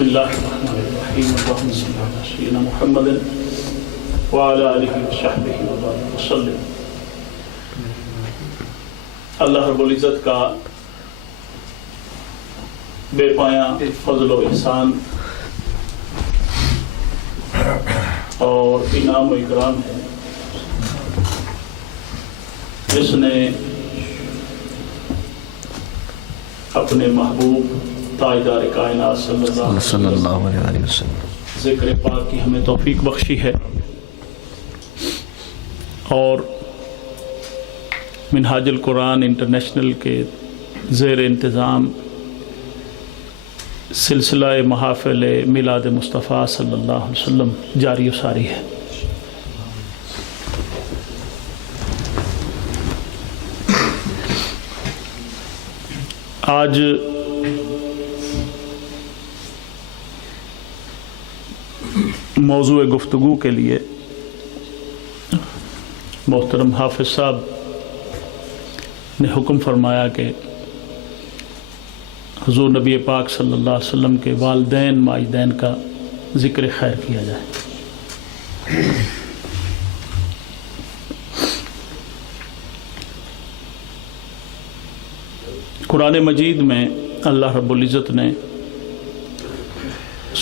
بسم اللہ الرحمن الرحیم اللہم صلی علی سیدنا محمد وعلی آلہ وصحبہ وبارک وسلم۔ اللہ رب العزت کا بے پایاں فضل و احسان اور انعام و اکرام ہے جس نے اپنے محبوب تاجدار کائنات صلی اللہ علیہ وسلم ذکر پاک کی ہمیں توفیق بخشی ہے، اور منہاج القرآن انٹرنیشنل کے زیر انتظام سلسلہ محافل میلاد مصطفیٰ صلی اللہ علیہ وسلم جاری و ساری ہے۔ آج موضوع گفتگو کے لیے محترم حافظ صاحب نے حکم فرمایا کہ حضور نبی پاک صلی اللہ علیہ وسلم کے والدین ماجدین کا ذکر خیر کیا جائے۔ قرآن مجید میں اللہ رب العزت نے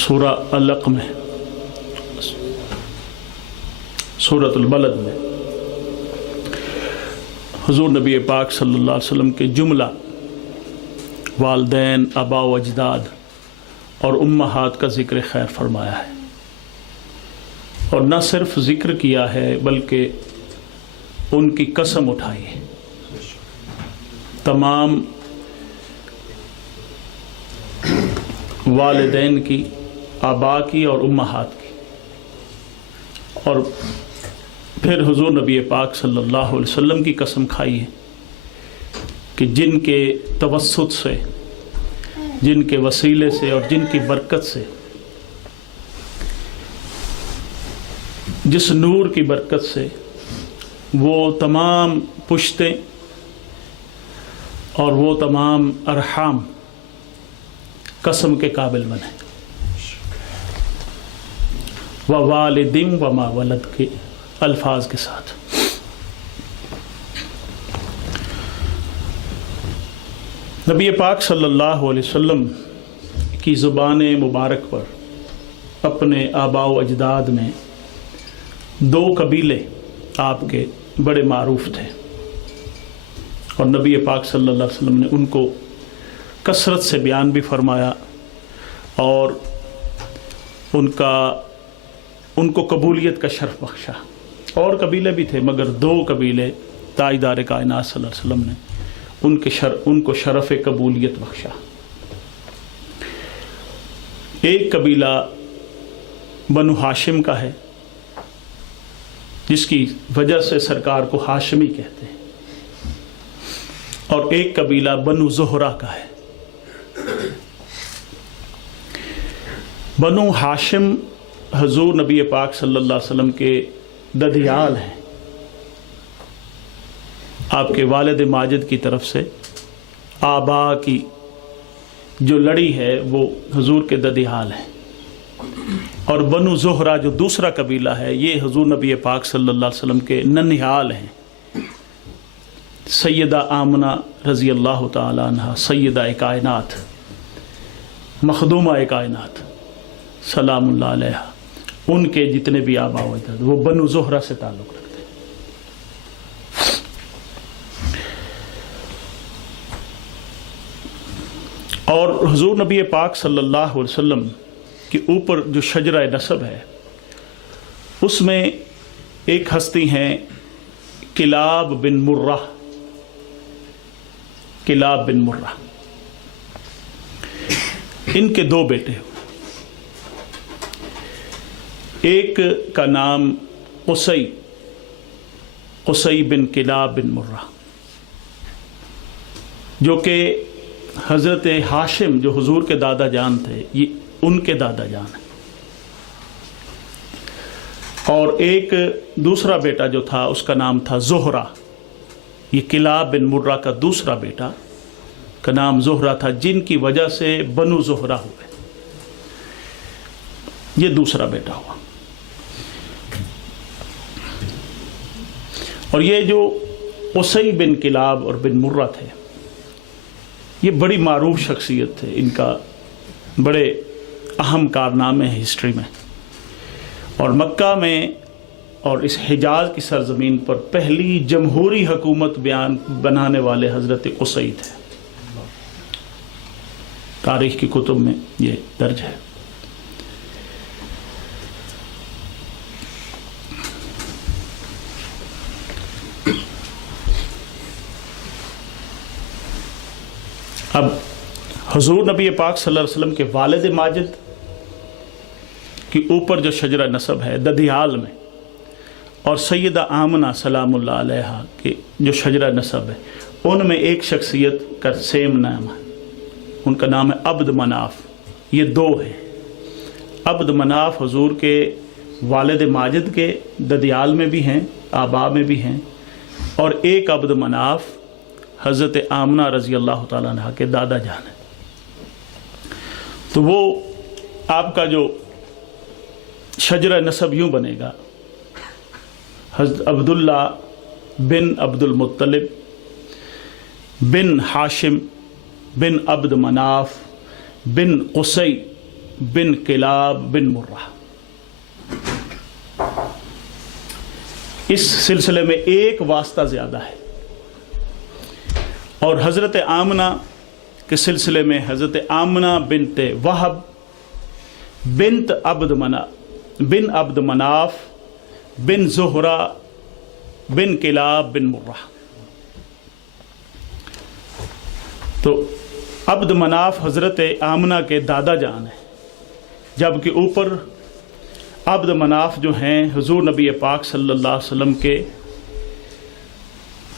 سورہ علق میں، سورۃ البلد میں حضور نبی پاک صلی اللہ علیہ وسلم کے جملہ والدین، آبا و اجداد اور امہات کا ذکر خیر فرمایا ہے، اور نہ صرف ذکر کیا ہے بلکہ ان کی قسم اٹھائی ہے۔ تمام والدین کی، آبا کی اور امہات کی، اور پھر حضور نبی پاک صلی اللہ علیہ وسلم کی قسم کھائی ہے کہ جن کے توسط سے، جن کے وسیلے سے اور جن کی برکت سے، جس نور کی برکت سے وہ تمام پشتیں اور وہ تمام ارحام قسم کے قابل بنے، وَوَالِدٍ وَمَا وَلَدٍ کے الفاظ کے ساتھ۔ نبی پاک صلی اللہ علیہ وسلم کی زبان مبارک پر اپنے آبا و اجداد میں دو قبیلے آپ کے بڑے معروف تھے، اور نبی پاک صلی اللہ علیہ وسلم نے ان کو کثرت سے بیان بھی فرمایا، اور ان کو قبولیت کا شرف بخشا۔ اور قبیلے بھی تھے مگر دو قبیلے تاجدار کائنات صلی اللہ علیہ وسلم نے ان کو شرف قبولیت بخشا۔ ایک قبیلہ بنو ہاشم کا ہے، جس کی وجہ سے سرکار کو ہاشمی کہتے ہیں، اور ایک قبیلہ بنو زہرہ کا ہے۔ بنو ہاشم حضور نبی پاک صلی اللہ علیہ وسلم کے ددیال ہیں، آپ کے والد ماجد کی طرف سے آبا کی جو لڑی ہے وہ حضور کے ددیال ہیں، اور بنو زہرہ جو دوسرا قبیلہ ہے یہ حضور نبی پاک صلی اللہ علیہ وسلم کے ننیال ہیں۔ سیدہ آمنہ رضی اللہ تعالی عنہ، سیدہ کائنات، مخدومہ کائنات سلام اللہ علیہ، ان کے جتنے بھی آبا و اجداد وہ بنو زہرہ سے تعلق رکھتے ہیں۔ اور حضور نبی پاک صلی اللہ علیہ وسلم کے اوپر جو شجرہ نسب ہے اس میں ایک ہستی ہیں کلاب بن مرہ، کلاب بن مرہ، ان کے دو بیٹے ہوئے، ایک کا نام قصی بن کلاب بن مرہ، جو کہ حضرت ہاشم جو حضور کے دادا جان تھے یہ ان کے دادا جان ہیں، اور ایک دوسرا بیٹا جو تھا اس کا نام تھا زہرہ، یہ کلاب بن مرہ کا دوسرا بیٹا کا نام زہرہ تھا، جن کی وجہ سے بنو زہرہ ہوئے۔ یہ دوسرا بیٹا ہوا. اور یہ جو قصی بن کلاب اور بن مرہ تھے، یہ بڑی معروف شخصیت تھے. ان کا بڑے اہم کارنامے ہیں ہسٹری میں. اور مکہ میں اور اس حجاز کی سرزمین پر پہلی جمہوری حکومت بنانے والے حضرت قصی تھے. تاریخ کی کتب میں یہ درج ہے. اب حضور نبی پاک صلی اللہ علیہ وسلم کے والد ماجد کی اوپر جو شجرہ نسب ہے ددیال میں، اور سیدہ آمنہ سلام اللہ علیہا کے جو شجرہ نسب ہے، ان میں ایک شخصیت کا سیم نام ہے. ان کا نام ہے عبد مناف. یہ دو ہیں. عبد مناف حضور کے والد ماجد کے ددیال میں بھی ہیں، آبا میں بھی ہیں، اور ایک عبد مناف حضرت آمنہ رضی اللہ تعالیٰ عنہ کے دادا جان ہیں. تو وہ آپ کا جو شجرہ نسب یوں بنے گا: حضرت عبداللہ بن عبد المطلب بن ہاشم بن عبد مناف بن قصی بن کلاب بن مرہ. اس سلسلے میں ایک واسطہ زیادہ ہے. اور حضرت آمنہ کے سلسلے میں حضرت آمنہ بنت وہب بنت بن عبد مناف بن زہرہ بن کلاب بن مرہ. تو عبد مناف حضرت آمنہ کے دادا جان ہیں، جبکہ اوپر عبد مناف جو ہیں حضور نبی پاک صلی اللہ علیہ وسلم کے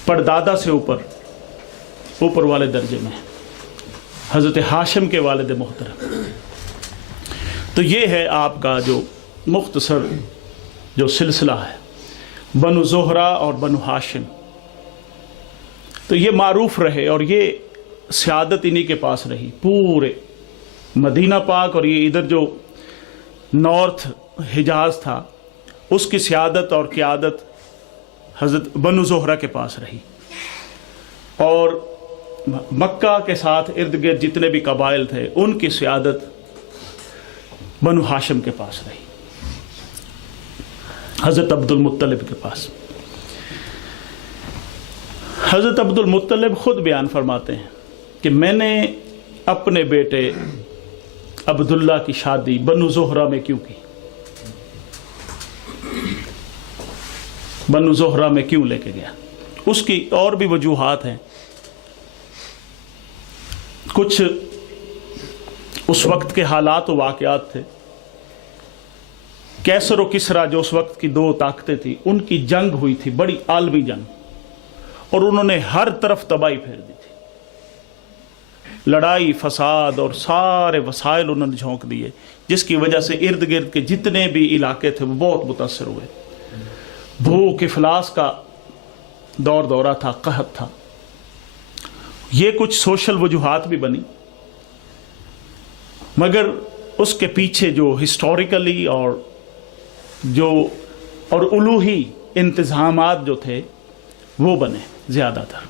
پردادا سے اوپر والے درجے میں حضرت ہاشم کے والد محترم. تو یہ ہے آپ کا جو مختصر جو سلسلہ ہے بنو زہرہ اور بنو ہاشم. تو یہ معروف رہے اور یہ سیادت انہی کے پاس رہی پورے مدینہ پاک. اور یہ ادھر جو نارتھ حجاز تھا اس کی سیادت اور قیادت حضرت بنو زہرہ کے پاس رہی. اور مکہ کے ساتھ ارد گرد جتنے بھی قبائل تھے ان کی سیادت بنو ہاشم کے پاس رہی، حضرت عبد المطلب کے پاس. حضرت عبد المطلب خود بیان فرماتے ہیں کہ میں نے اپنے بیٹے عبداللہ کی شادی بنو زہرہ میں کیوں کی، بنو زہرہ میں کیوں لے کے گیا. اس کی اور بھی وجوہات ہیں. کچھ اس وقت کے حالات و واقعات تھے. کیسر و کسرا جو اس وقت کی دو طاقتیں تھیں، ان کی جنگ ہوئی تھی، بڑی عالمی جنگ، اور انہوں نے ہر طرف تباہی پھیر دی تھی. لڑائی، فساد اور سارے وسائل انہوں نے جھونک دیے، جس کی وجہ سے ارد گرد کے جتنے بھی علاقے تھے وہ بہت متاثر ہوئے. بھوک افلاس کا دورہ تھا، قحط تھا. یہ کچھ سوشل وجوہات بھی بنی، مگر اس کے پیچھے جو ہسٹوریکلی اور الوہی انتظامات جو تھے وہ بنے زیادہ تر.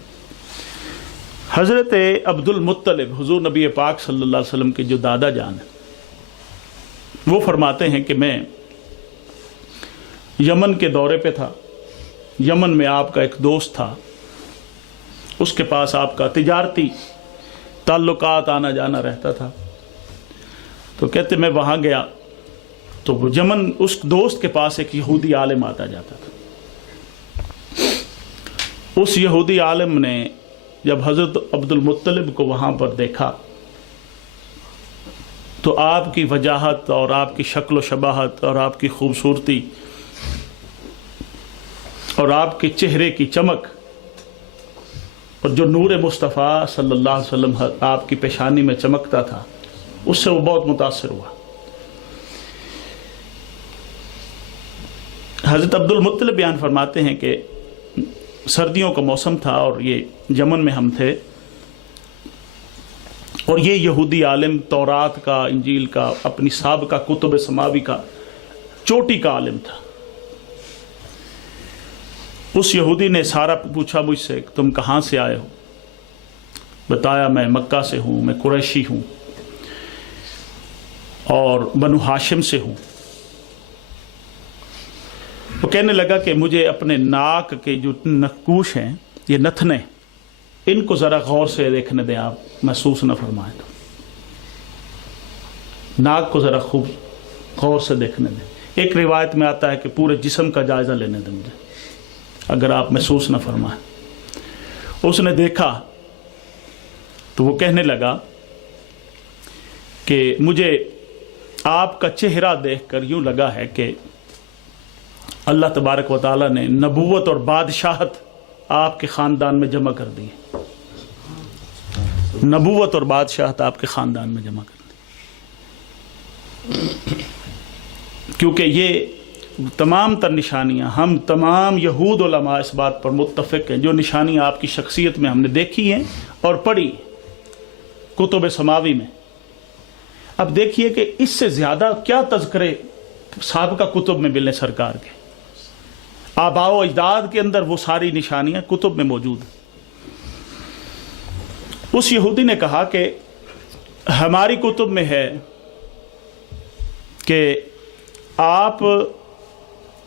حضرت عبد المطلب حضور نبی پاک صلی اللہ علیہ وسلم کے جو دادا جان ہیں، وہ فرماتے ہیں کہ میں یمن کے دورے پہ تھا. یمن میں آپ کا ایک دوست تھا، اس کے پاس آپ کا تجارتی تعلقات آنا جانا رہتا تھا. تو کہتے میں وہاں گیا تو وہ یمن اس دوست کے پاس ایک یہودی عالم آتا جاتا تھا. اس یہودی عالم نے جب حضرت عبد المطلب کو وہاں پر دیکھا تو آپ کی وجاہت اور آپ کی شکل و شباہت اور آپ کی خوبصورتی اور آپ کے چہرے کی چمک اور جو نور مصطفیٰ صلی اللہ علیہ وسلم آپ کی پیشانی میں چمکتا تھا، اس سے وہ بہت متاثر ہوا. حضرت عبد المطلب بیان فرماتے ہیں کہ سردیوں کا موسم تھا اور یہ یمن میں ہم تھے، اور یہ یہودی عالم تورات کا، انجیل کا، اپنی سابقہ کتب سماوی کا چوٹی کا عالم تھا۔ اس یہودی نے سارا پوچھا مجھ سے کہ تم کہاں سے آئے ہو؟ بتایا میں مکہ سے ہوں، میں قریشی ہوں اور بنو ہاشم سے ہوں۔ وہ کہنے لگا کہ مجھے اپنے ناک کے جو نقوش ہیں، یہ نتھنے، ان کو ذرا غور سے دیکھنے دیں، آپ محسوس نہ فرمائیں تو ناک کو ذرا خوب غور سے دیکھنے دیں۔ ایک روایت میں آتا ہے کہ پورے جسم کا جائزہ لینے دیں مجھے، اگر آپ محسوس نہ فرمائیں۔ اس نے دیکھا تو وہ کہنے لگا کہ مجھے آپ کا چہرہ دیکھ کر یوں لگا ہے کہ اللہ تبارک و تعالیٰ نے نبوت اور بادشاہت آپ کے خاندان میں جمع کر دی، نبوت اور بادشاہت آپ کے خاندان میں جمع کر دی، کیونکہ یہ تمام تر نشانیاں ہم تمام یہود علماء اس بات پر متفق ہیں، جو نشانیاں آپ کی شخصیت میں ہم نے دیکھی ہیں اور پڑھی کتب سماوی میں۔ اب دیکھیے کہ اس سے زیادہ کیا تذکرے سابقہ کتب میں ملنے سرکار کے، آباء و اجداد کے اندر وہ ساری نشانیاں کتب میں موجود ہیں۔ اس یہودی نے کہا کہ ہماری کتب میں ہے کہ آپ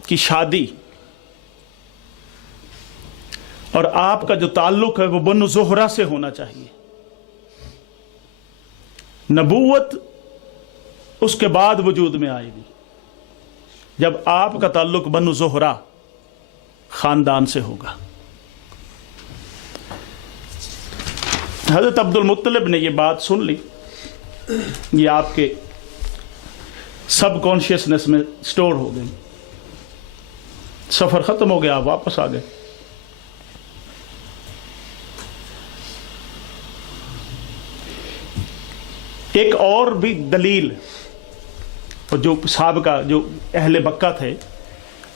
کی شادی اور آپ کا جو تعلق ہے وہ بنو زہرہ سے ہونا چاہیے، نبوت اس کے بعد وجود میں آئے گی جب آپ کا تعلق بنو زہرہ خاندان سے ہوگا۔ حضرت عبد المطلب نے یہ بات سن لی، یہ آپ کے سب کانشیسنس میں سٹور ہو گئی، سفر ختم ہو گیا، آپ واپس آ گئے۔ ایک اور بھی دلیل جو سابقہ جو اہل مکہ تھے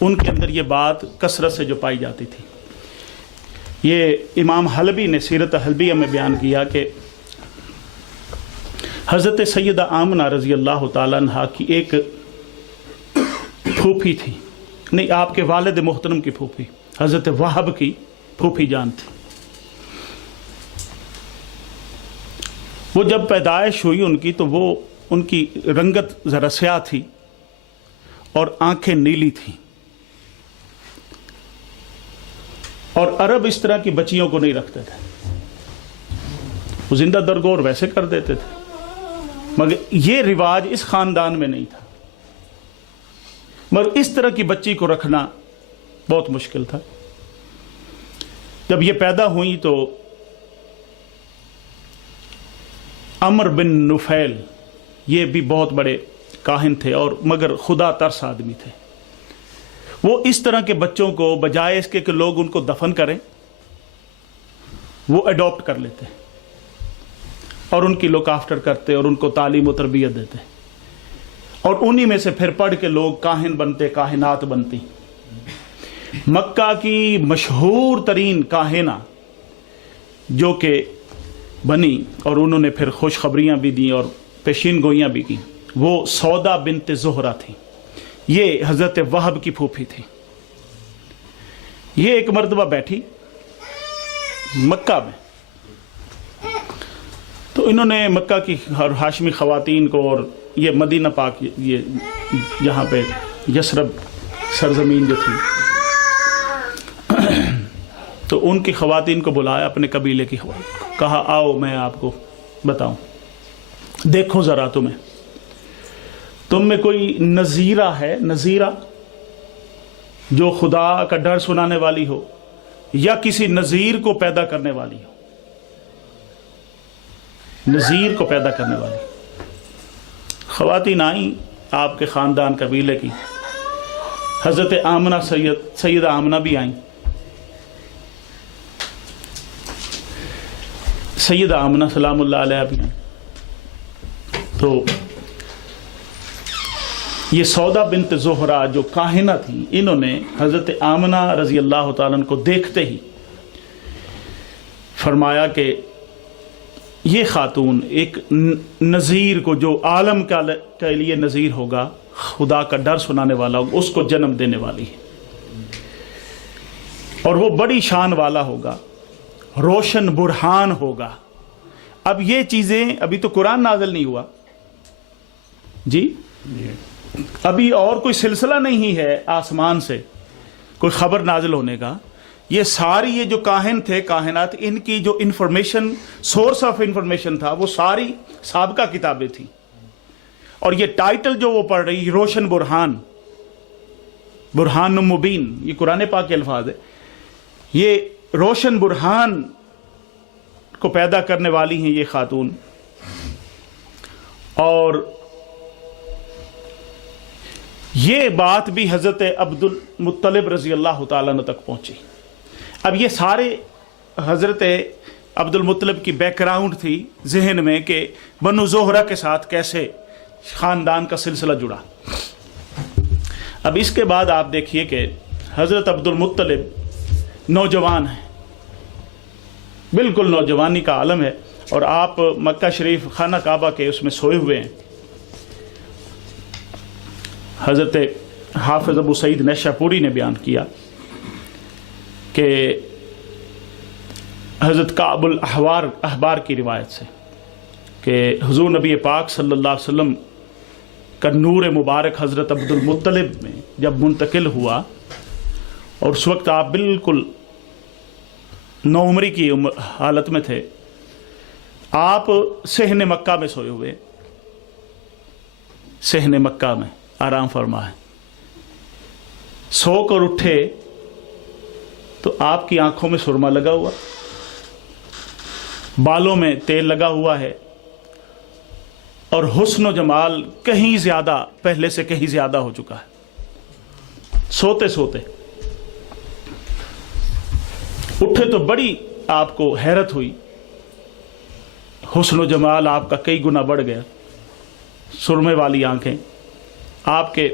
ان کے اندر یہ بات کثرت سے جو پائی جاتی تھی، یہ امام حلبی نے سیرت حلبیہ میں بیان کیا کہ حضرت سیدہ آمنہ رضی اللہ تعالیٰ عنہ کی ایک پھوپھی تھی، نہیں آپ کے والد محترم کی پھوپھی، حضرت وہب کی پھوپھی جان تھی۔ وہ جب پیدائش ہوئی ان کی تو وہ ان کی رنگت ذرا سیاہ تھی اور آنکھیں نیلی تھیں، اور عرب اس طرح کی بچیوں کو نہیں رکھتے تھے، وہ زندہ درگور ویسے کر دیتے تھے، مگر یہ رواج اس خاندان میں نہیں تھا، مگر اس طرح کی بچی کو رکھنا بہت مشکل تھا۔ جب یہ پیدا ہوئی تو عمر بن نفیل یہ بھی بہت بڑے کاہن تھے اور مگر خدا ترس آدمی تھے، وہ اس طرح کے بچوں کو بجائے اس کے کہ لوگ ان کو دفن کریں وہ اڈاپٹ کر لیتے اور ان کی لک آفٹر کرتے اور ان کو تعلیم و تربیت دیتے، اور انہی میں سے پھر پڑھ کے لوگ کاہن بنتے، کاہنات بنتی۔ مکہ کی مشہور ترین کاہنہ جو کہ بنی اور انہوں نے پھر خوشخبریاں بھی دیں اور پیشین گوئیاں بھی کی، وہ سودا بنت زہرہ تھی، یہ حضرت وہب کی پھوپھی تھی۔ یہ ایک مرتبہ بیٹھی مکہ میں، تو انہوں نے مکہ کی ہاشمی خواتین کو اور یہ مدینہ پاک یہ جہاں پہ یثرب سرزمین جو تھی، تو ان کی خواتین کو بلایا، اپنے قبیلے کی کہا آؤ میں آپ کو بتاؤں، دیکھو ذرا تم میں کوئی نذیرہ ہے، نذیرہ جو خدا کا ڈر سنانے والی ہو یا کسی نذیر کو پیدا کرنے والی ہو، نذیر کو پیدا کرنے والی۔ خواتین آئیں آپ کے خاندان قبیلے کی، حضرت آمنہ سیدہ آمنہ بھی آئیں، سیدہ آمنہ سلام اللہ علیہ بھی آئیں۔ تو یہ سودا بنت زہرہ جو کاہنہ تھی، انہوں نے حضرت آمنہ رضی اللہ تعالیٰ عنہ کو دیکھتے ہی فرمایا کہ یہ خاتون ایک نذیر کو، جو عالم کے لیے نذیر ہوگا، خدا کا ڈر سنانے والا ہوگا، اس کو جنم دینے والی ہے، اور وہ بڑی شان والا ہوگا، روشن برہان ہوگا۔ اب یہ چیزیں، ابھی تو قرآن نازل نہیں ہوا جی، ابھی اور کوئی سلسلہ نہیں ہے آسمان سے کوئی خبر نازل ہونے کا۔ یہ ساری، یہ جو کاہن تھے، کاہنات، ان کی جو انفارمیشن، سورس آف انفارمیشن تھا، وہ ساری سابقہ کتابیں تھیں، اور یہ ٹائٹل جو وہ پڑھ رہی، روشن برہان، برہان مبین، یہ قرآن پاک کے الفاظ ہے، یہ روشن برہان کو پیدا کرنے والی ہیں یہ خاتون۔ اور یہ بات بھی حضرت عبد المطلب رضی اللہ تعالیٰ عنہ تک پہنچی۔ اب یہ سارے حضرت عبد المطلب کی بیک گراؤنڈ تھی ذہن میں کہ بنو زہرہ کے ساتھ کیسے خاندان کا سلسلہ جڑا۔ اب اس کے بعد آپ دیکھیے کہ حضرت عبد المطلب نوجوان ہیں، بالکل نوجوانی کا عالم ہے، اور آپ مکہ شریف خانہ کعبہ کے اس میں سوئے ہوئے ہیں۔ حضرت حافظ ابو سعید نیشاپوری نے بیان کیا کہ حضرت کعب الاحبار کی روایت سے کہ حضور نبی پاک صلی اللہ علیہ وسلم کا نور مبارک حضرت عبد المطلب میں جب منتقل ہوا، اور اس وقت آپ بالکل نوعمری کی حالت میں تھے، آپ صحن مکہ میں سوئے ہوئے، صحن مکہ میں آرام فرما ہے، سو کر اٹھے تو آپ کی آنکھوں میں سرما لگا ہوا، بالوں میں تیل لگا ہوا ہے، اور حسن و جمال کہیں زیادہ، پہلے سے کہیں زیادہ ہو چکا ہے۔ سوتے سوتے اٹھے تو بڑی آپ کو حیرت ہوئی، حسن و جمال آپ کا کئی گنا بڑھ گیا، سرمے والی آنکھیں۔ آپ کے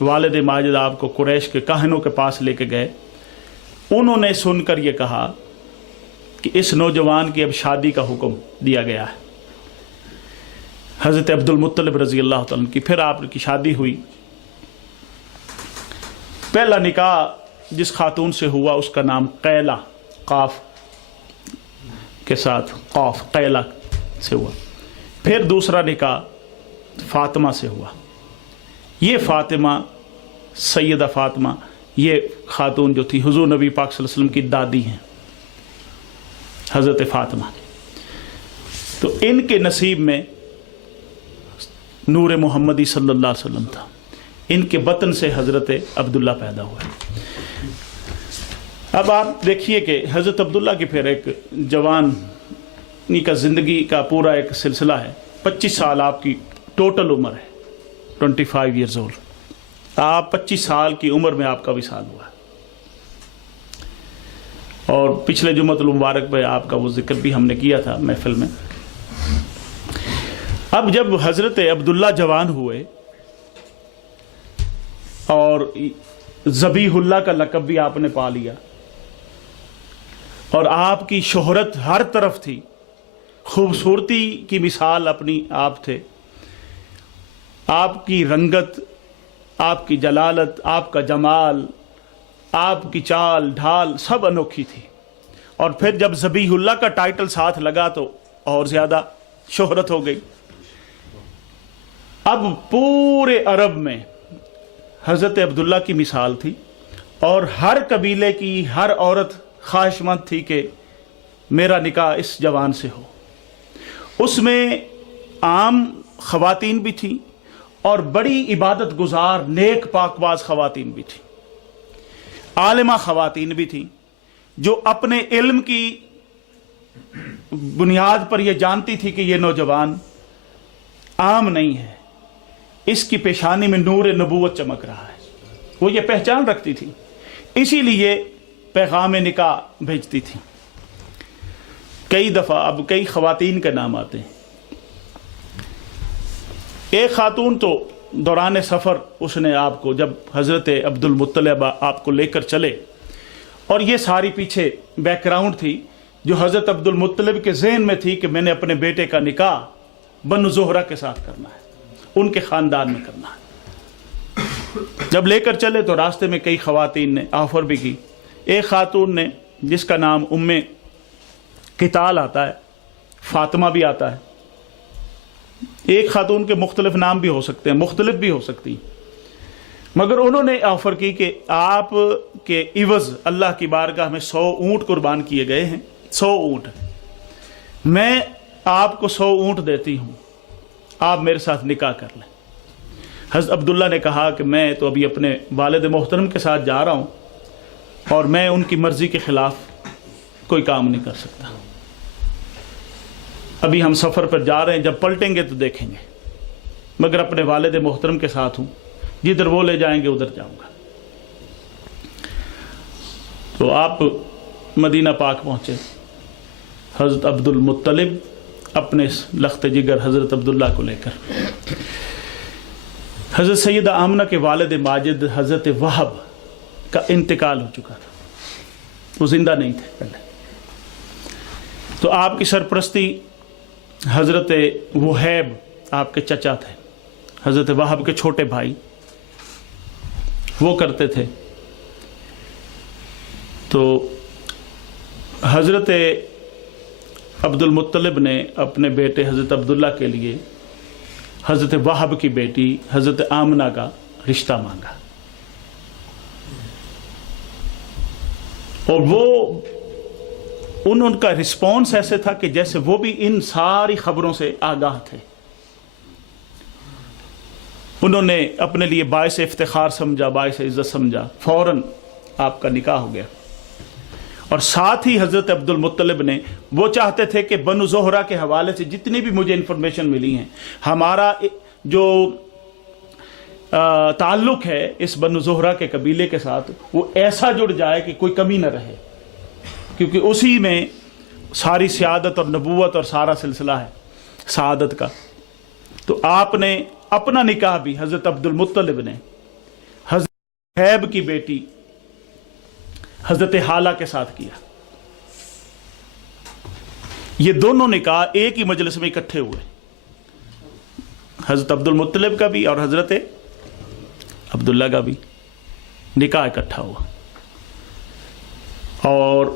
والد ماجد آپ کو قریش کے کاہنوں کے پاس لے کے گئے، انہوں نے سن کر یہ کہا کہ اس نوجوان کی اب شادی کا حکم دیا گیا ہے۔ حضرت عبد المطلب رضی اللہ تعالیٰ کی پھر آپ کی شادی ہوئی۔ پہلا نکاح جس خاتون سے ہوا اس کا نام قیلہ، قاف کے ساتھ قاف، قیلہ سے ہوا۔ پھر دوسرا نکاح فاطمہ سے ہوا۔ یہ فاطمہ، سیدہ فاطمہ، یہ خاتون جو تھی حضور نبی پاک صلی اللہ علیہ وسلم کی دادی ہیں، حضرت فاطمہ۔ تو ان کے نصیب میں نور محمدی صلی اللہ علیہ وسلم تھا، ان کے بطن سے حضرت عبداللہ پیدا ہوا۔ اب آپ دیکھیے کہ حضرت عبداللہ کی پھر ایک جوانی کا زندگی کا پورا ایک سلسلہ ہے۔ 25 سال آپ کی ٹوٹل عمر ہے، 25 ایئرز اولڈ۔ آپ 25 سال کی عمر میں آپ کا وصال ہوا ہے، اور پچھلے جمعۃ المبارک پہ آپ کا وہ ذکر بھی ہم نے کیا تھا محفل میں۔ اب جب حضرت عبداللہ جوان ہوئے، اور ذبیح اللہ کا لقب بھی آپ نے پا لیا، اور آپ کی شہرت ہر طرف تھی، خوبصورتی کی مثال اپنی آپ تھے، آپ کی رنگت، آپ کی جلالت، آپ کا جمال، آپ کی چال ڈھال سب انوکھی تھی۔ اور پھر جب ذبیح اللہ کا ٹائٹل ساتھ لگا تو اور زیادہ شہرت ہو گئی۔ اب پورے عرب میں حضرت عبداللہ کی مثال تھی، اور ہر قبیلے کی ہر عورت خواہش مند تھی کہ میرا نکاح اس جوان سے ہو۔ اس میں عام خواتین بھی تھیں، اور بڑی عبادت گزار نیک پاک باز خواتین بھی تھیں، عالمہ خواتین بھی تھیں، جو اپنے علم کی بنیاد پر یہ جانتی تھی کہ یہ نوجوان عام نہیں ہے، اس کی پیشانی میں نور نبوت چمک رہا ہے، وہ یہ پہچان رکھتی تھی، اسی لیے پیغام نکاح بھیجتی تھی۔ کئی دفعہ اب کئی خواتین کے نام آتے ہیں۔ ایک خاتون تو دوران سفر اس نے آپ کو، جب حضرت عبد المطلب آپ کو لے کر چلے، اور یہ ساری پیچھے بیک گراؤنڈ تھی جو حضرت عبد المطلب کے ذہن میں تھی کہ میں نے اپنے بیٹے کا نکاح بنو زہرہ کے ساتھ کرنا ہے، ان کے خاندان میں کرنا ہے۔ جب لے کر چلے تو راستے میں کئی خواتین نے آفر بھی کی۔ ایک خاتون نے جس کا نام ام قتال آتا ہے، فاطمہ بھی آتا ہے، ایک خاتون کے مختلف نام بھی ہو سکتے ہیں، مختلف بھی ہو سکتی، مگر انہوں نے آفر کی کہ آپ کے عوض اللہ کی بارگاہ میں 100 اونٹ قربان کیے گئے ہیں، 100 اونٹ، میں آپ کو 100 اونٹ دیتی ہوں، آپ میرے ساتھ نکاح کر لیں۔ حضرت عبداللہ نے کہا کہ میں تو ابھی اپنے والد محترم کے ساتھ جا رہا ہوں اور میں ان کی مرضی کے خلاف کوئی کام نہیں کر سکتا، ابھی ہم سفر پر جا رہے ہیں، جب پلٹیں گے تو دیکھیں گے، مگر اپنے والد محترم کے ساتھ ہوں، جدھر وہ لے جائیں گے ادھر جاؤں گا۔ تو آپ مدینہ پاک پہنچے، حضرت عبد المطلب اپنے لخت جگر حضرت عبداللہ کو لے کر، حضرت سیدہ آمنہ کے والد ماجد حضرت وہب کا انتقال ہو چکا تھا، وہ زندہ نہیں تھے پہلے، تو آپ کی سرپرستی حضرت وہیب آپ کے چچا تھے، حضرت وہب کے چھوٹے بھائی، وہ کرتے تھے۔ تو حضرت عبد المطلب نے اپنے بیٹے حضرت عبداللہ کے لیے حضرت وہب کی بیٹی حضرت آمنہ کا رشتہ مانگا، اور وہ ان کا رسپانس ایسے تھا کہ جیسے وہ بھی ان ساری خبروں سے آگاہ تھے۔ انہوں نے اپنے لیے باعث افتخار سمجھا، باعث عزت سمجھا، فوراً آپ کا نکاح ہو گیا۔ اور ساتھ ہی حضرت عبد المطلب نے، وہ چاہتے تھے کہ بنو زہرہ کے حوالے سے جتنی بھی مجھے انفارمیشن ملی ہیں، ہمارا جو تعلق ہے اس بنو زہرہ کے قبیلے کے ساتھ وہ ایسا جڑ جائے کہ کوئی کمی نہ رہے، کیونکہ اسی میں ساری سیادت اور نبوت اور سارا سلسلہ ہے سعادت کا۔ تو آپ نے اپنا نکاح بھی حضرت عبد المطلب نے حضرت حیب کی بیٹی حضرت حالہ کے ساتھ کیا۔ یہ دونوں نکاح ایک ہی مجلس میں اکٹھے ہوئے، حضرت عبد المطلب کا بھی اور حضرت عبداللہ کا بھی نکاح اکٹھا ہوا۔ اور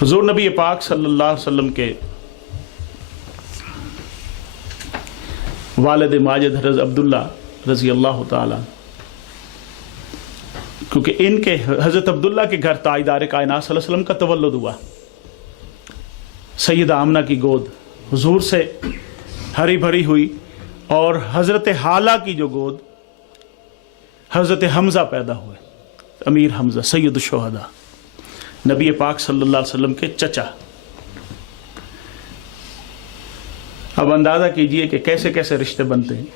حضور نبی پاک صلی اللہ علیہ وسلم کے والد ماجد حضرت عبداللہ رضی اللہ تعالی، کیونکہ ان کے حضرت عبداللہ کے گھر تاجدار کائنات صلی اللہ علیہ وسلم کا تولد ہوا، سیدہ آمنہ کی گود حضور سے ہری بھری ہوئی، اور حضرت حالہ کی جو گود حضرت حمزہ پیدا ہوئے، امیر حمزہ سید الشہداء، نبی پاک صلی اللہ علیہ وسلم کے چچا۔ اب اندازہ کیجئے کہ کیسے کیسے رشتے بنتے ہیں۔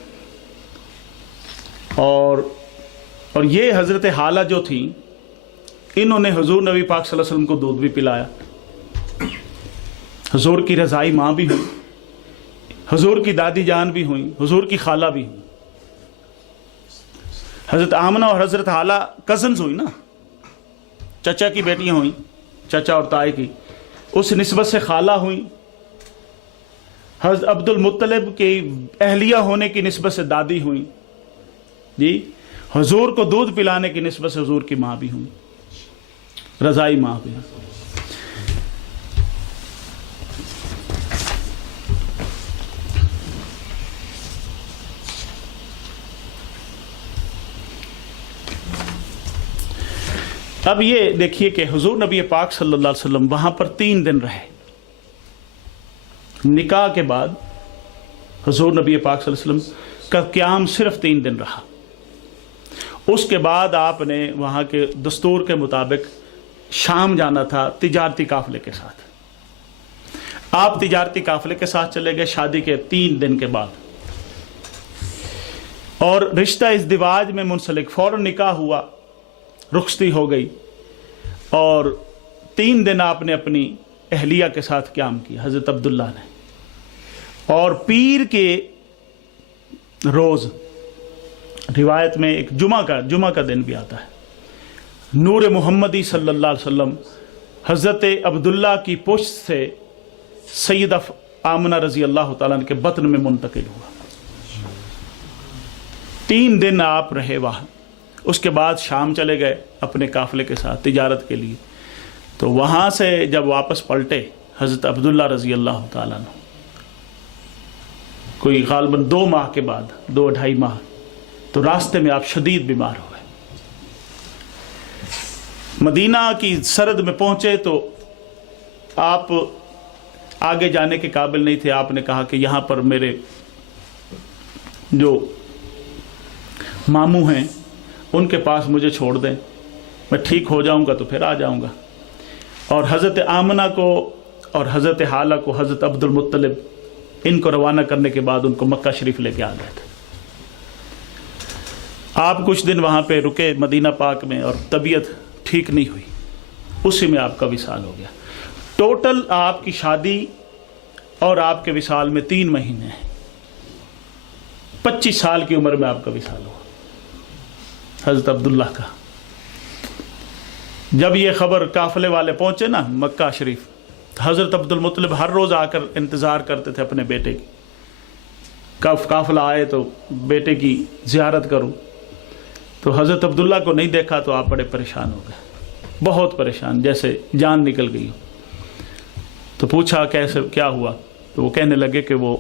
اور یہ حضرت حالہ جو تھی، انہوں نے حضور نبی پاک صلی اللہ علیہ وسلم کو دودھ بھی پلایا، حضور کی رضائی ماں بھی ہوئی، حضور کی دادی جان بھی ہوئیں، حضور کی خالہ بھی ہوئی۔ حضرت آمنہ اور حضرت حالہ کزنز ہوئی نا، چچا کی بیٹیاں ہوئیں، چچا اور تائی کی، اس نسبت سے خالہ ہوئیں۔ حضرت عبد المطلب کی اہلیہ ہونے کی نسبت سے دادی ہوئیں، جی حضور کو دودھ پلانے کی نسبت سے حضور کی ماں بھی ہوئیں، رضائی ماں بھی ہوئیں۔ اب یہ دیکھیے کہ حضور نبی پاک صلی اللہ علیہ وسلم وہاں پر 3 دن رہے۔ نکاح کے بعد حضور نبی پاک صلی اللہ علیہ وسلم کا قیام صرف 3 دن رہا۔ اس کے بعد آپ نے وہاں کے دستور کے مطابق شام جانا تھا تجارتی قافلے کے ساتھ۔ آپ تجارتی قافلے کے ساتھ چلے گئے شادی کے 3 دن کے بعد، اور رشتہ ازدواج میں منسلک، فوراً نکاح ہوا، رخصتی ہو گئی، اور 3 دن آپ نے اپنی اہلیہ کے ساتھ قیام کیا حضرت عبداللہ نے۔ اور پیر کے روز روایت میں ایک جمعہ کا دن بھی آتا ہے، نور محمدی صلی اللہ علیہ وسلم حضرت عبداللہ کی پشت سے سیدہ آمنہ رضی اللہ تعالیٰ عنہ کے بطن میں منتقل ہوا۔ 3 دن آپ رہے وہاں، اس کے بعد شام چلے گئے اپنے قافلے کے ساتھ تجارت کے لیے۔ تو وہاں سے جب واپس پلٹے حضرت عبداللہ رضی اللہ تعالیٰ عنہ، کوئی غالباً 2 ماہ کے بعد، 2-2.5 ماہ، تو راستے میں آپ شدید بیمار ہوئے۔ مدینہ کی سرحد میں پہنچے تو آپ آگے جانے کے قابل نہیں تھے۔ آپ نے کہا کہ یہاں پر میرے جو ماموں ہیں ان کے پاس مجھے چھوڑ دیں، میں ٹھیک ہو جاؤں گا تو پھر آ جاؤں گا۔ اور حضرت آمنہ کو اور حضرت حالہ کو حضرت عبد المطلب ان کو روانہ کرنے کے بعد ان کو مکہ شریف لے کے آ گئے تھے۔ آپ کچھ دن وہاں پہ رکے مدینہ پاک میں اور طبیعت ٹھیک نہیں ہوئی، اسی میں آپ کا وصال ہو گیا۔ ٹوٹل آپ کی شادی اور آپ کے وصال میں 3 مہینے ہیں۔ 25 سال کی عمر میں آپ کا وصال ہوا حضرت عبداللہ کا۔ جب یہ خبر قافلے والے پہنچے نا مکہ شریف، حضرت عبد المطلب ہر روز آ کر انتظار کرتے تھے اپنے بیٹے کی، قافلہ آئے تو بیٹے کی زیارت کروں۔ تو حضرت عبداللہ کو نہیں دیکھا تو آپ بڑے پریشان ہو گئے، بہت پریشان، جیسے جان نکل گئی ہو۔ تو پوچھا کیسے کیا ہوا؟ تو وہ کہنے لگے کہ وہ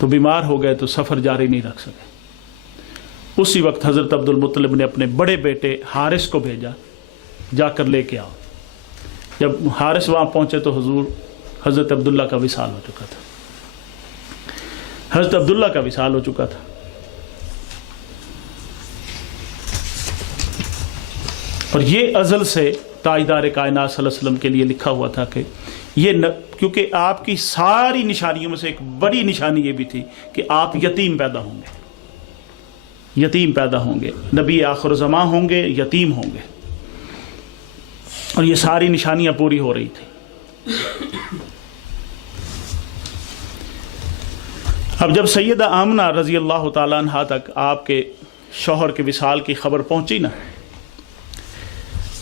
تو بیمار ہو گئے تو سفر جاری نہیں رکھ سکے۔ اسی وقت حضرت عبد المطلب نے اپنے بڑے بیٹے حارث کو بھیجا، جا کر لے کے آؤ۔ جب حارث وہاں پہنچے تو حضرت عبداللہ کا وصال ہو چکا تھا، حضرت عبداللہ کا وصال ہو چکا تھا۔ اور یہ ازل سے تاجدار کائنات صلی اللہ علیہ وسلم کے لیے لکھا ہوا تھا کہ یہ کیونکہ آپ کی ساری نشانیوں میں سے ایک بڑی نشانی یہ بھی تھی کہ آپ یتیم پیدا ہوں گے، یتیم پیدا ہوں گے، نبی آخر زمان ہوں گے، یتیم ہوں گے، اور یہ ساری نشانیاں پوری ہو رہی تھی۔ اب جب سیدہ آمنہ رضی اللہ تعالیٰ عنہ تک آپ کے شوہر کے وصال کی خبر پہنچی نا،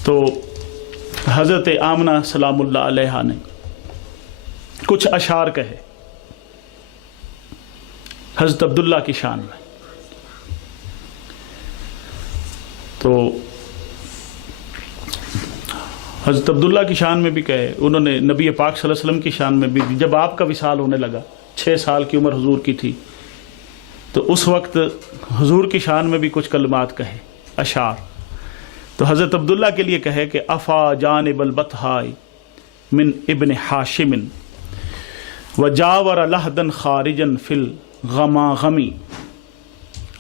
تو حضرت آمنہ سلام اللہ علیہا نے کچھ اشعار کہے حضرت عبداللہ کی شان میں۔ تو حضرت عبداللہ کی شان میں بھی کہے، انہوں نے نبی پاک صلی اللہ علیہ وسلم کی شان میں بھی۔ جب آپ کا وصال ہونے لگا، 6 سال کی عمر حضور کی تھی، تو اس وقت حضور کی شان میں بھی کچھ کلمات کہے، اشعار۔ تو حضرت عبداللہ کے لیے کہے کہ افا جانب البطحاء من ابن حاشم وجاور لحدن خارجن فی الغماغمی۔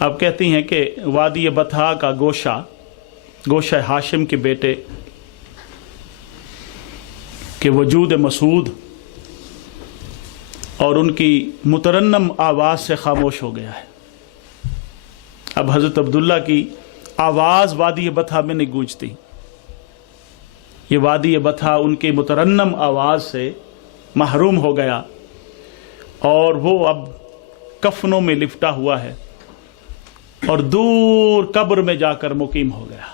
آپ کہتی ہیں کہ وادی بطحا کا گوشہ ہاشم کے بیٹے کے وجود مسعود اور ان کی مترنم آواز سے خاموش ہو گیا ہے۔ اب حضرت عبداللہ کی آواز وادی بطحا میں نہیں گونجتی، یہ وادی بطحا ان کی مترنم آواز سے محروم ہو گیا، اور وہ اب کفنوں میں لپٹا ہوا ہے اور دور قبر میں جا کر مقیم ہو گیا۔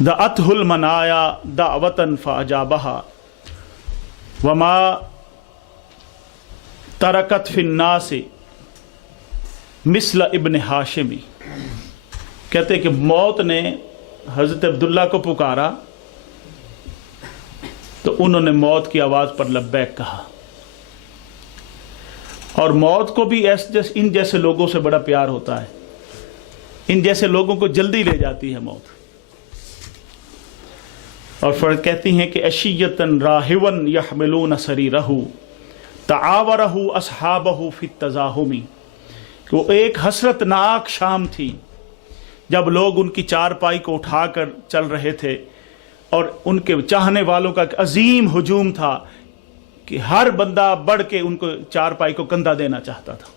دعتہ المنایا دعوتاً فاجابہا وما ترکت فی الناس مثل ابن ہاشمی۔ کہتے کہ موت نے حضرت عبداللہ کو پکارا تو انہوں نے موت کی آواز پر لبیک کہا، اور موت کو بھی ان جیسے لوگوں سے بڑا پیار ہوتا ہے، ان جیسے لوگوں کو جلدی لے جاتی ہے موت۔ اور فرد کہتی ہیں کہ اشیتن راہون یحملون سریرہ تعاورہ اصحابہ فی التزاحم، کہ وہ ایک حسرت ناک شام تھی جب لوگ ان کی چارپائی کو اٹھا کر چل رہے تھے، اور ان کے چاہنے والوں کا ایک عظیم ہجوم تھا کہ ہر بندہ بڑھ کے ان کو چارپائی کو کندھا دینا چاہتا تھا۔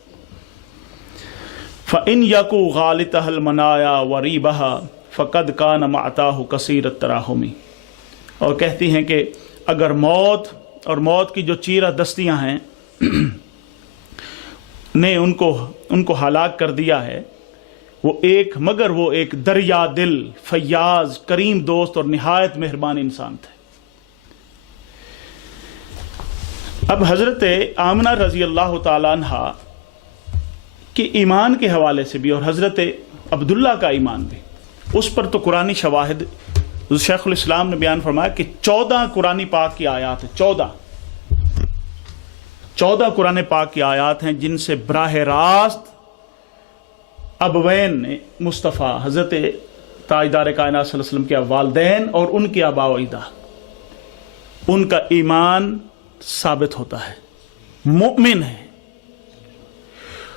فَإِنْ يَكُ غَالِتَهَا الْمَنَايَا وَرِيبَهَا فَقَدْ كَانَ مَعْتَاهُ كَثِيرَ التَّرَاحُمِ۔ اور کہتی ہیں کہ اگر موت اور موت کی جو چیرہ دستیاں ہیں نے ان کو ہلاک کر دیا ہے، مگر وہ ایک دریا دل، فیاض، کریم دوست اور نہایت مہربان انسان تھے۔ اب حضرت آمنہ رضی اللہ تعالیٰ عنہ کے ایمان کے حوالے سے بھی اور حضرت عبداللہ کا ایمان بھی، اس پر تو قرآنی شواہد شیخ الاسلام نے بیان فرمایا کہ 14 قرآن پاک کی آیات ہیں، 14 قرآن پاک کی آیات ہیں جن سے براہ راست ابوین مصطفیٰ حضرت تاجدار کائنات صلی اللہ علیہ وسلم کے والدین اور ان کے آباء و اجداد، ان کا ایمان ثابت ہوتا ہے، مؤمن ہے۔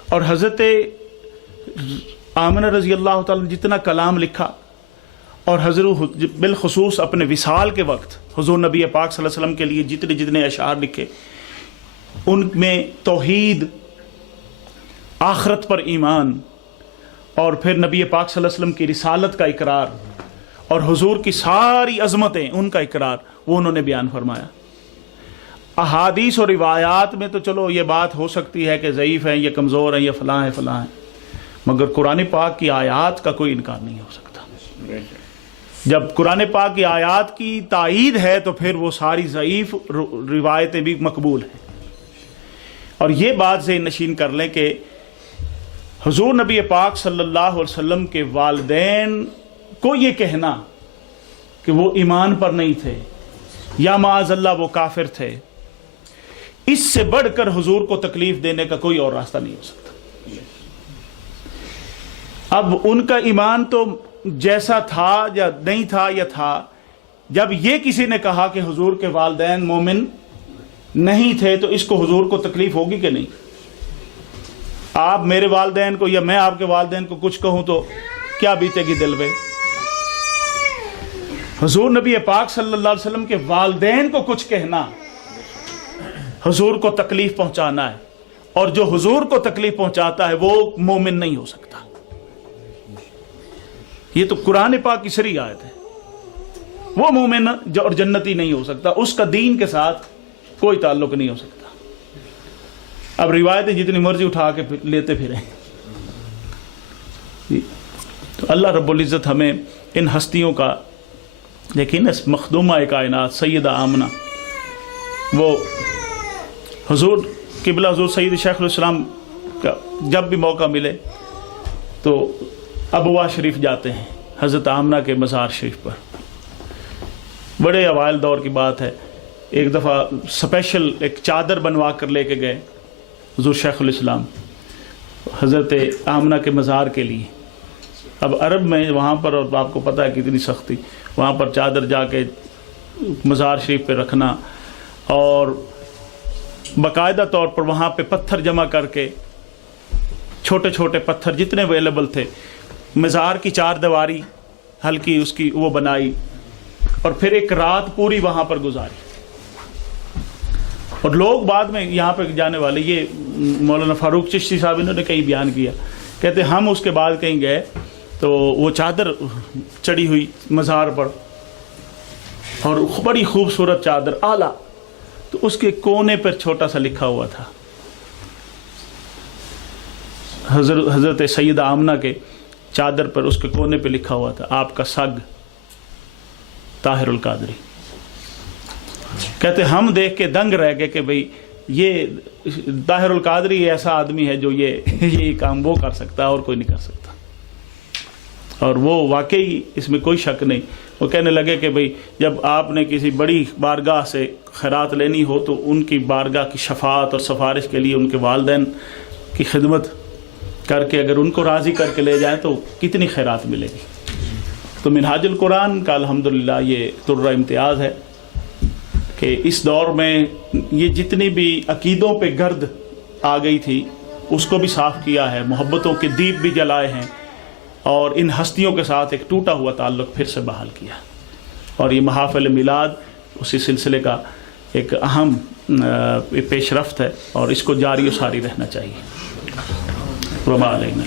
اور حضرت آمنہ رضی اللہ تعالیٰ نے جتنا کلام لکھا اور حضرت بالخصوص اپنے وصال کے وقت حضور نبی پاک صلی اللہ علیہ وسلم کے لیے جتنے اشعار لکھے، ان میں توحید، آخرت پر ایمان، اور پھر نبی پاک صلی اللہ علیہ وسلم کی رسالت کا اقرار اور حضور کی ساری عظمتیں ان کا اقرار، وہ انہوں نے بیان فرمایا۔ احادیث اور روایات میں تو چلو یہ بات ہو سکتی ہے کہ ضعیف ہیں، یہ کمزور ہیں، یہ فلاں ہیں، مگر قرآن پاک کی آیات کا کوئی انکار نہیں ہو سکتا۔ جب قرآن پاک کی آیات کی تائید ہے تو پھر وہ ساری ضعیف روایتیں بھی مقبول ہیں۔ اور یہ بات ذہن نشین کر لیں کہ حضور نبی پاک صلی اللہ علیہ وسلم کے والدین کو یہ کہنا کہ وہ ایمان پر نہیں تھے یا معاذ اللہ وہ کافر تھے، اس سے بڑھ کر حضور کو تکلیف دینے کا کوئی اور راستہ نہیں ہو سکتا۔ اب ان کا ایمان تو جیسا تھا یا نہیں تھا یا تھا، جب یہ کسی نے کہا کہ حضور کے والدین مومن نہیں تھے تو اس کو حضور کو تکلیف ہوگی کہ نہیں؟ آپ میرے والدین کو یا میں آپ کے والدین کو کچھ کہوں تو کیا بیتے گی دل پہ؟ حضور نبی پاک صلی اللہ علیہ وسلم کے والدین کو کچھ کہنا حضور کو تکلیف پہنچانا ہے، اور جو حضور کو تکلیف پہنچاتا ہے وہ مومن نہیں ہو سکتا۔ یہ تو قرآن پاک کی صریح آیت ہے، وہ مومن اور جنتی نہیں ہو سکتا، اس کا دین کے ساتھ کوئی تعلق نہیں ہو سکتا۔ اب روایتیں جتنی مرضی اٹھا کے لیتے پھریں۔ تو اللہ رب العزت ہمیں ان ہستیوں کا، لیکن اس مخدومہ کائنات سیدہ آمنہ، وہ حضور قبلہ حضور سید شیخ الاسلام کا جب بھی موقع ملے تو ابوا شریف جاتے ہیں، حضرت آمنہ کے مزار شریف پر۔ بڑے اوائل دور کی بات ہے، ایک دفعہ سپیشل ایک چادر بنوا کر لے کے گئے حضور شیخ الاسلام حضرت آمنہ کے مزار کے لیے۔ اب عرب میں وہاں پر، اور آپ کو پتہ ہے کتنی سختی، وہاں پر چادر جا کے مزار شریف پہ رکھنا، اور باقاعدہ طور پر وہاں پہ پتھر جمع کر کے، چھوٹے چھوٹے پتھر جتنے اویلیبل تھے، مزار کی 4 دیواری ہلکی اس کی وہ بنائی، اور پھر ایک رات پوری وہاں پر گزاری۔ اور لوگ بعد میں یہاں پہ جانے والے، یہ مولانا فاروق چشتی صاحب انہوں نے کہیں بیان کیا، کہتے ہم اس کے بعد کہیں گئے تو وہ چادر چڑھی ہوئی مزار پر، اور بڑی خوبصورت چادر اعلیٰ، تو اس کے کونے پر چھوٹا سا لکھا ہوا تھا حضرت سیدہ آمنہ کے چادر پر، اس کے کونے پہ لکھا ہوا تھا آپ کا سگ طاہر القادری۔ کہتے ہم دیکھ کے دنگ رہ گئے کہ بھئی یہ طاہر القادری ایسا آدمی ہے جو یہ کام وہ کر سکتا ہے اور کوئی نہیں کر سکتا۔ اور وہ واقعی اس میں کوئی شک نہیں، وہ کہنے لگے کہ بھئی جب آپ نے کسی بڑی بارگاہ سے خیرات لینی ہو تو ان کی بارگاہ کی شفاعت اور سفارش کے لیے ان کے والدین کی خدمت کر کے اگر ان کو راضی کر کے لے جائیں تو کتنی خیرات ملے گی۔ تو منہاج القرآن کا الحمدللہ یہ طرہ امتیاز ہے کہ اس دور میں یہ جتنی بھی عقیدوں پہ گرد آ گئی تھی اس کو بھی صاف کیا ہے، محبتوں کے دیپ بھی جلائے ہیں، اور ان ہستیوں کے ساتھ ایک ٹوٹا ہوا تعلق پھر سے بحال کیا۔ اور یہ محافل میلاد اسی سلسلے کا ایک اہم پیش رفت ہے، اور اس کو جاری و ساری رہنا چاہیے۔ وما علینا۔